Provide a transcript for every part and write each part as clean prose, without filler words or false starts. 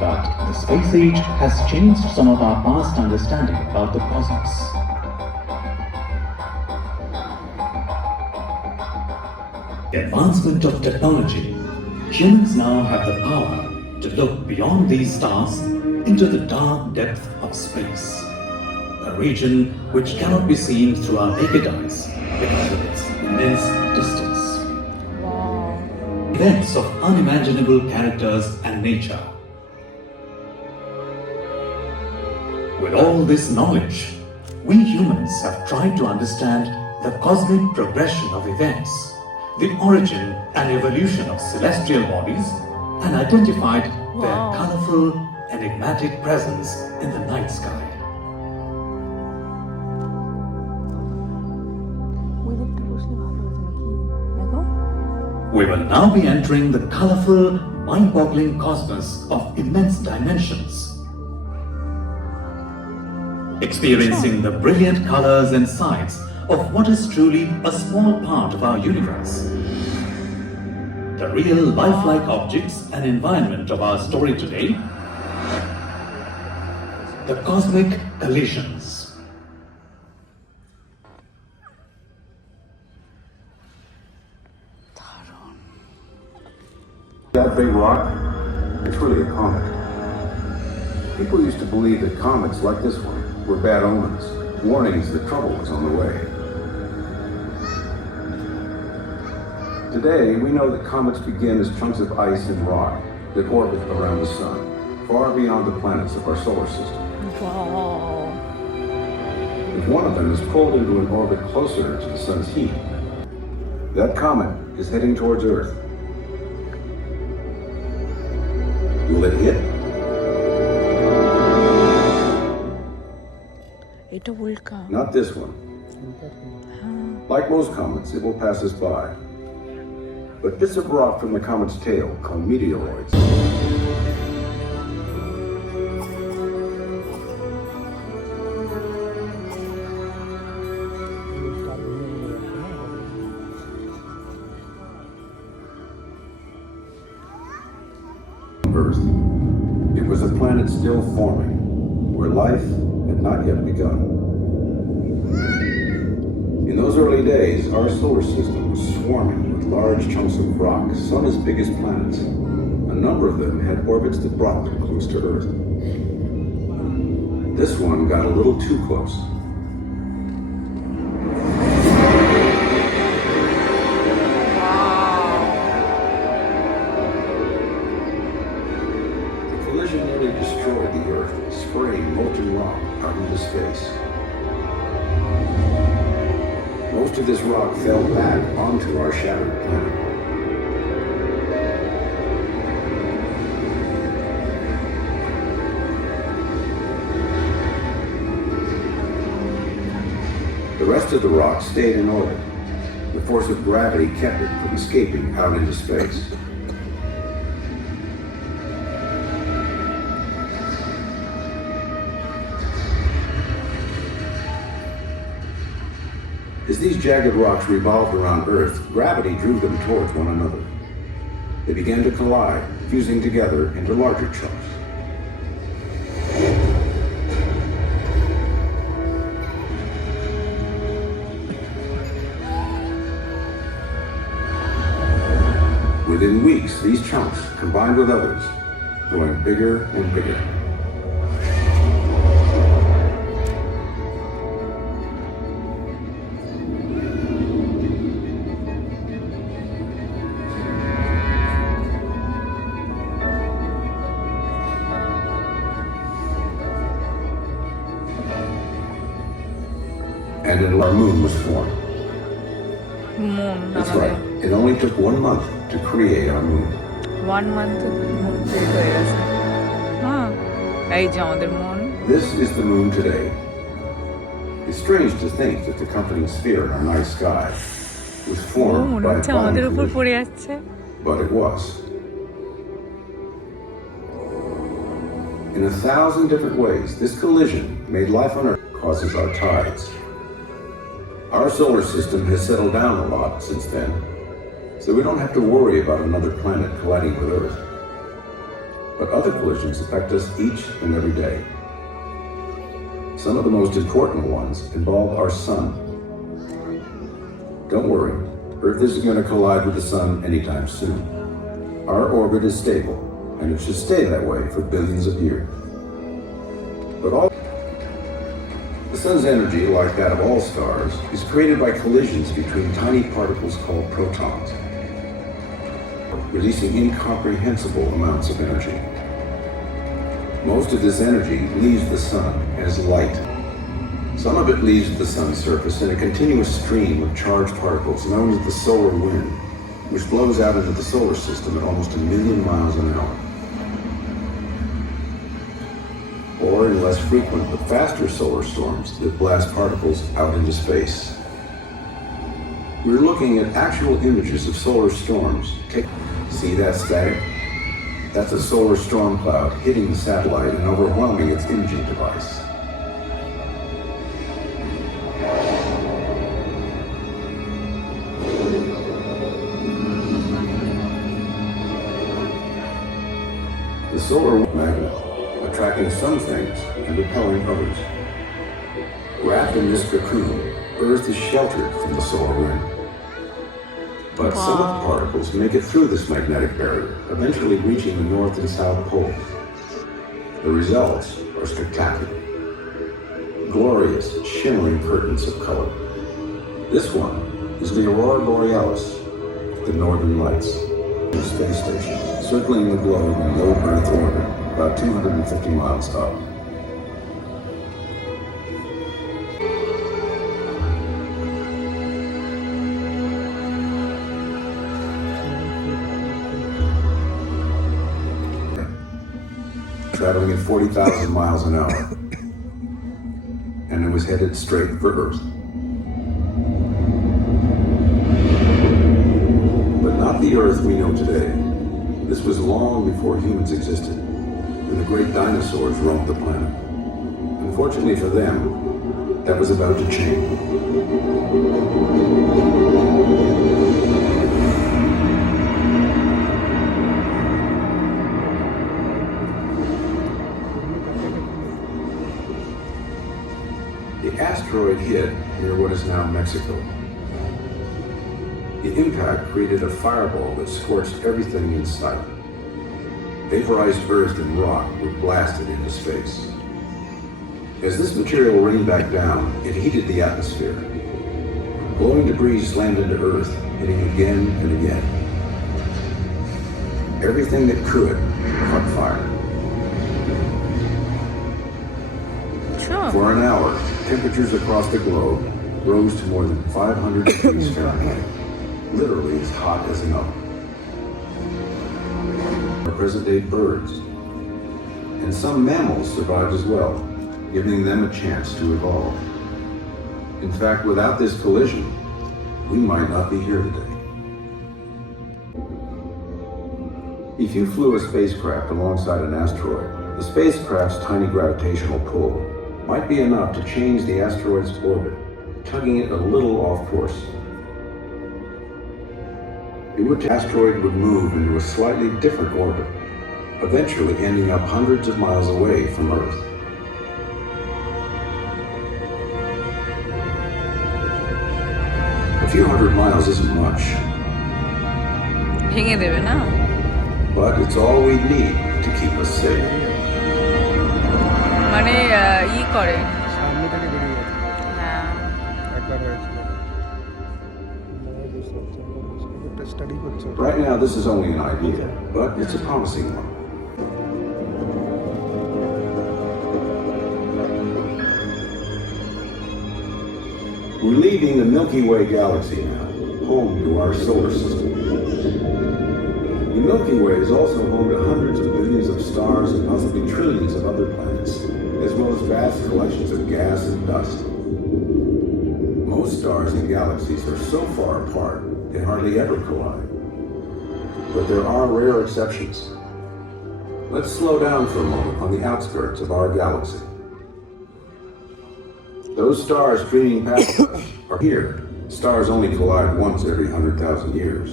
But the space age has changed some of our past understanding about the cosmos. The advancement of technology, humans now have the power to look beyond these stars into the dark depth of space, a region which cannot be seen through our naked eyes because of its immense distance. Wow. Events of unimaginable characters and nature. With all this knowledge, we humans have tried to understand the cosmic progression of events, the origin and evolution of celestial bodies, and identified their colorful, enigmatic presence in the night sky. We will now be entering the colorful, mind-boggling cosmos of immense dimensions, experiencing the brilliant colors and sights of what is truly a small part of our universe. The real lifelike objects and environment of our story today, the cosmic collisions. That big rock, it's really a comet. People used to believe that comets like this one were bad omens, warnings that trouble was on the way. Today, we know that comets begin as chunks of ice and rock that orbit around the sun, far beyond the planets of our solar system. Wow. If one of them is pulled into an orbit closer to the sun's heat, that comet is heading towards Earth. Will it hit? এটা উল্কা Not this one. Like most comets, it will pass us by. But bits of rock from the comet's tail, called meteoroids, Earth. It was a planet still forming, where life had not yet begun. In those early days, our solar system was swarming with large chunks of rock, some as big as planets. A number of them had orbits that brought them close to Earth. This one got a little too close. The collision nearly destroyed the Earth, spraying molten rock out into space. Most of this rock fell back onto our shattered planet. The rest of the rock stayed in orbit. The force of gravity kept it from escaping out into space. As these jagged rocks revolved around Earth, gravity drew them towards one another. They began to collide, fusing together into larger chunks. Within weeks, these chunks combined with others, growing bigger and bigger. And then our moon was formed. moon That's right. It only took 1 month to create our moon. 1 month moon তৈরি হয়ে গেছে হ্যাঁ এই যে আমাদের moon This is the moon today. It's strange to think that the comforting sphere in our night sky was formed মনে by a হচ্ছে আমাদের body উপর collision. পড়ে যাচ্ছে But it was. In 1,000 different ways, this collision made life on Earth causes our tides. Our solar system has settled down a lot since then, so we don't have to worry about another planet colliding with Earth. but other collisions affect us each and every day. Some of the most important ones involve our sun. Don't worry, Earth isn't going to collide with the sun anytime soon. Our orbit is stable, and it should stay that way for billions of years. But the sun's energy, like that of all stars, is created by collisions between tiny particles called protons, releasing incomprehensible amounts of energy. Most of this energy leaves the sun as light. Some of it leaves the sun's surface in a continuous stream of charged particles known as the solar wind, which blows out into the solar system at almost 1,000,000 miles an hour. Or in less frequent but faster solar storms that blast particles out into space. We're looking at actual images of solar storms. See that static? That's a solar storm cloud hitting the satellite and overwhelming its imaging device. The solar magnet, attracting some things and repelling others. Wrapped in this cocoon, Earth is sheltered from the solar wind. But some of the particles make it through this magnetic barrier, eventually reaching the North and South poles. The results are spectacular. Glorious, shimmering curtains of color. This one is the Aurora Borealis, the Northern Lights. The space station, circling the globe in low Earth orbit, about 250 miles up. Traveling at 40,000 miles an hour, and it was headed straight for Earth. But not the Earth we know today. This was long before humans existed, when the great dinosaurs roamed the planet. Unfortunately for them, that was about to change. The asteroid hit near what is now Mexico. The impact created a fireball that scorched everything in sight. Vaporized earth and rock were blasted into space. As this material rained back down, it heated the atmosphere. Glowing debris slammed into Earth, hitting again and again. Everything that could caught fire. Sure. For an hour, temperatures across the globe rose to more than 500 degrees Fahrenheit, literally as hot as an oven. Present-day birds, and some mammals survived as well, giving them a chance to evolve. In fact, without this collision, we might not be here today. If you flew a spacecraft alongside an asteroid, the spacecraft's tiny gravitational pull might be enough to change the asteroid's orbit, tugging it a little off course. The asteroid would move into a slightly different orbit, eventually ending up hundreds of miles away from Earth. A few hundred miles isn't much, ভেঙে দেবে না but it's all we need to keep us safe. মানে করে সামনে থেকে বেরিয়ে গেছে হ্যাঁ একবার হয়েছিল একটা স্টাডি করছে Right now, this is only an idea, but it's a promising one. We're leaving the Milky Way galaxy now, home to our solar system. The Milky Way is also home to hundreds of billions of stars and possibly trillions of other planets, as well as vast collections of gas and dust. Most stars and galaxies are so far apart, they hardly ever collide. But there are rare exceptions. Let's slow down for a moment on the outskirts of our galaxy. Those stars streaming past us are here. Stars only collide once every 100,000 years.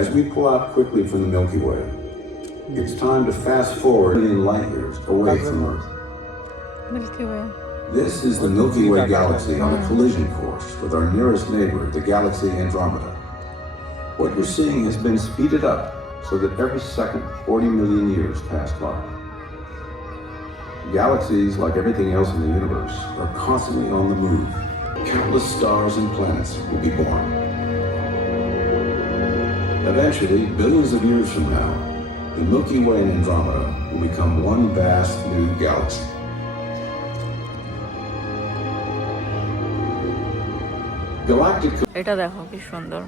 As we pull out quickly from the Milky Way, it's time to fast forward a million light years away from Earth. Milky way This is the Milky Way galaxy on a collision course with our nearest neighbor, the galaxy Andromeda. What you're seeing has been speeded up so that every second 40 million years pass by. Galaxies, like everything else in the universe, are constantly on the move. Countless stars and planets will be born. Eventually, billions of years from now, the Milky Way and Andromeda will become one vast new galaxy. Galactic এটা দেখো কি সুন্দর